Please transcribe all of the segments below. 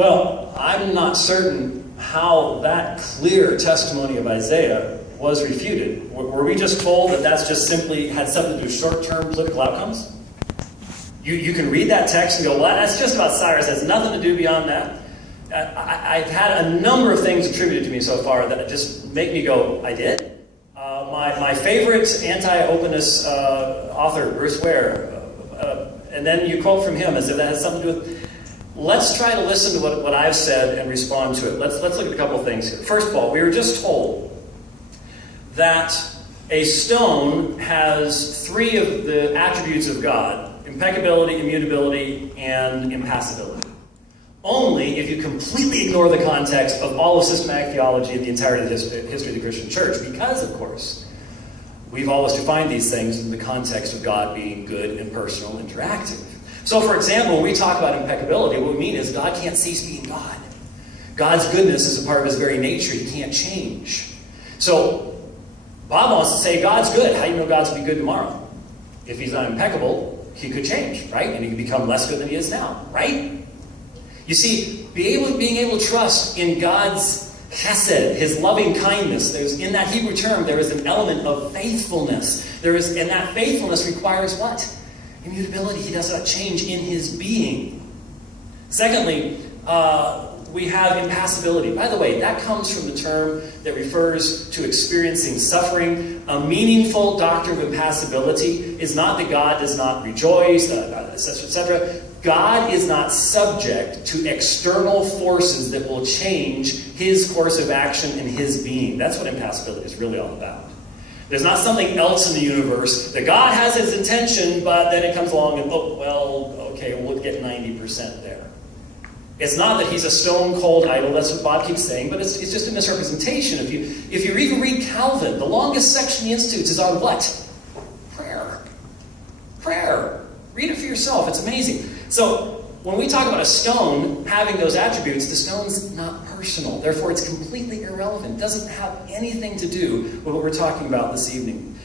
Well, I'm not certain how that clear testimony of Isaiah was refuted. Were we just told that that's just simply had something to do with short-term political outcomes? You can read that text and go, well, that's just about Cyrus. It has nothing to do beyond that. I've had a number of things attributed to me so far that just make me go, I did? My favorite anti-openness author, Bruce Ware, and then you quote from him as if that has something to do with... Let's try to listen to what I've said and respond to it. Let's look at a couple of things here. First of all, we were just told that a stone has three of the attributes of God: impeccability, immutability, and impassibility. Only if you completely ignore the context of all of systematic theology and the entirety of the history of the Christian church, because, of course, we've always defined these things in the context of God being good, impersonal, interactive. So, for example, when we talk about impeccability, what we mean is God can't cease being God. God's goodness is a part of his very nature. He can't change. So, Bob wants to say God's good. How do you know God's going to be good tomorrow? If he's not impeccable, he could change, right? And he could become less good than he is now, right? You see, being able to trust in God's chesed, his loving kindness, in that Hebrew term, there is an element of faithfulness. And that faithfulness requires what? Immutability. He does not change in his being. Secondly, we have impassibility. By the way, that comes from the term that refers to experiencing suffering. A meaningful doctrine of impassibility is not that God does not rejoice, etc., etc. God is not subject to external forces that will change his course of action and his being. That's what impassibility is really all about. There's not something else in the universe that God has his intention, but then it comes along and, oh, well, okay, we'll get 90% there. It's not that he's a stone-cold idol, that's what Bob keeps saying, but it's just a misrepresentation. If you even read Calvin, the longest section he institutes is on what? Prayer. Prayer. Read it for yourself, it's amazing. So, when we talk about a stone having those attributes, the stone's not personal. Therefore, it's completely irrelevant. It doesn't have anything to do with what we're talking about this evening.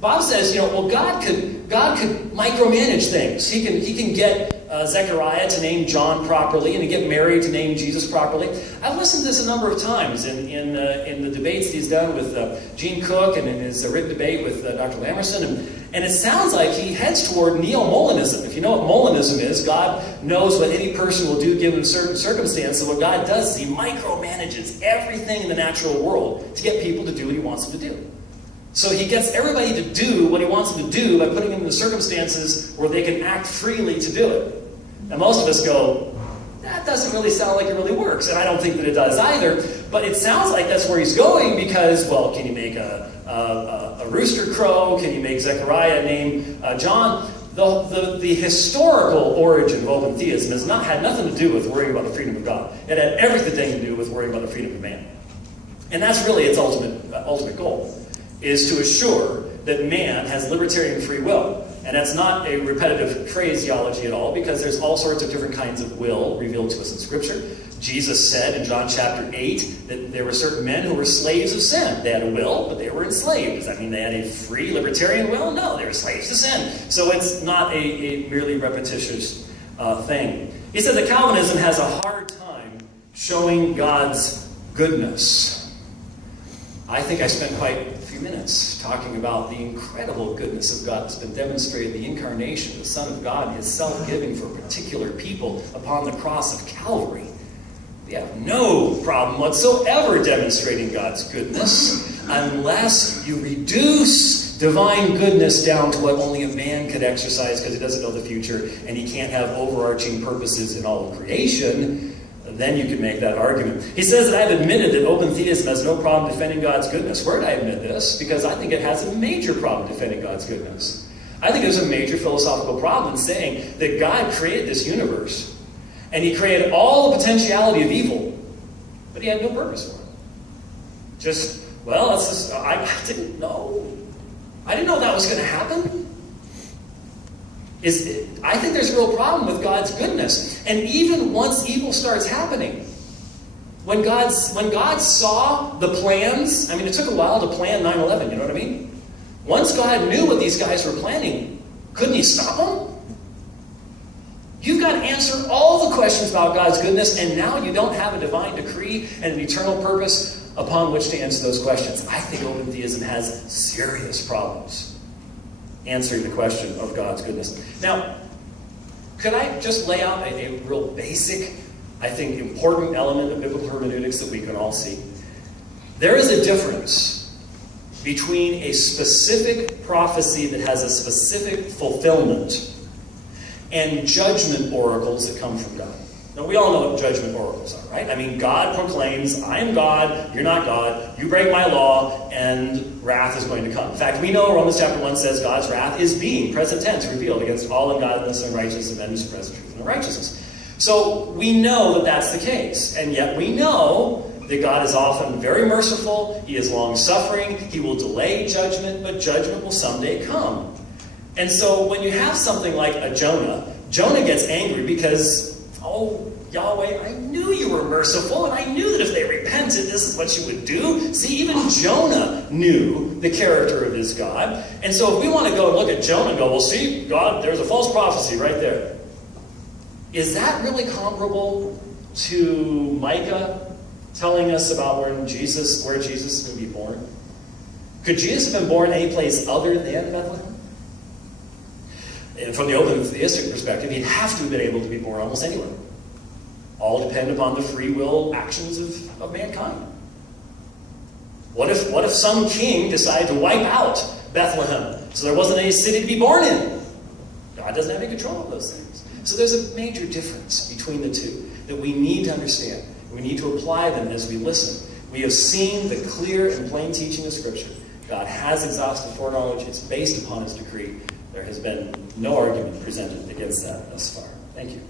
Bob says, well, God could micromanage things. He can get Zechariah to name John properly, and to get Mary to name Jesus properly. I've listened to this a number of times in the debates that he's done with Gene Cook and in his written debate with Dr. Lamerson. And it sounds like he heads toward neo-Molinism. If you know what Molinism is, God knows what any person will do given certain circumstances. And what God does is he micromanages everything in the natural world to get people to do what he wants them to do. So he gets everybody to do what he wants them to do by putting them in the circumstances where they can act freely to do it. And most of us go, that doesn't really sound like it really works. And I don't think that it does either. But it sounds like that's where he's going because, well, can you make a rooster crow? Can you make Zechariah name John? The historical origin of open theism had nothing to do with worrying about the freedom of God. It had everything to do with worrying about the freedom of man. And that's really its ultimate goal, is to assure that man has libertarian free will. And that's not a repetitive phraseology at all, because there's all sorts of different kinds of will revealed to us in Scripture. Jesus said in John chapter 8 that there were certain men who were slaves of sin. They had a will, but they were enslaved. Does that mean they had a free libertarian will? No, they were slaves to sin. So it's not a merely repetitious thing. He said that Calvinism has a hard time showing God's goodness. I think I spent quite a few minutes talking about the incredible goodness of God that's been demonstrated in the incarnation, the Son of God, his self-giving for particular people upon the cross of Calvary. We have no problem whatsoever demonstrating God's goodness unless you reduce divine goodness down to what only a man could exercise because he doesn't know the future and he can't have overarching purposes in all of creation. Then you can make that argument. He says that I've admitted that open theism has no problem defending God's goodness. Where did I admit this? Because I think it has a major problem defending God's goodness. I think there's a major philosophical problem saying that God created this universe, and he created all the potentiality of evil, but he had no purpose for it. Just, well, I didn't know. I didn't know that was going to happen. I think there's a real problem with God's goodness. And even once evil starts happening, when God saw the plans, I mean, it took a while to plan 9/11, you know what I mean? Once God knew what these guys were planning, couldn't he stop them? You've got to answer all the questions about God's goodness, and now you don't have a divine decree and an eternal purpose upon which to answer those questions. I think open theism has serious problems answering the question of God's goodness. Now, could I just lay out a real basic, I think, important element of biblical hermeneutics that we can all see? There is a difference between a specific prophecy that has a specific fulfillment and judgment oracles that come from God. Now, we all know what judgment oracles are, right? I mean, God proclaims, I am God, you're not God, you break my law, and wrath is going to come. In fact, we know Romans chapter 1 says God's wrath is being, present tense, revealed against all ungodliness and unrighteousness and men who suppress the truth and unrighteousness. So we know that that's the case, and yet we know that God is often very merciful, he is long-suffering, he will delay judgment, but judgment will someday come. And so when you have something like a Jonah gets angry because, oh, Yahweh, I knew you were merciful, and I knew that if they repented, this is what you would do. See, even Jonah knew the character of his God. And so if we want to go and look at Jonah and go, well, see, God, there's a false prophecy right there. Is that really comparable to Micah telling us about where Jesus is going to be born? Could Jesus have been born any place other than Bethlehem? And from the open theistic perspective, he'd have to have been able to be born almost anywhere. All depend upon the free will actions of mankind. What if some king decided to wipe out Bethlehem so there wasn't any city to be born in? God doesn't have any control of those things. So there's a major difference between the two that we need to understand. We need to apply them as we listen. We have seen the clear and plain teaching of Scripture. God has exhaustive foreknowledge. It's based upon his decree. There has been no argument presented against that thus far. Thank you.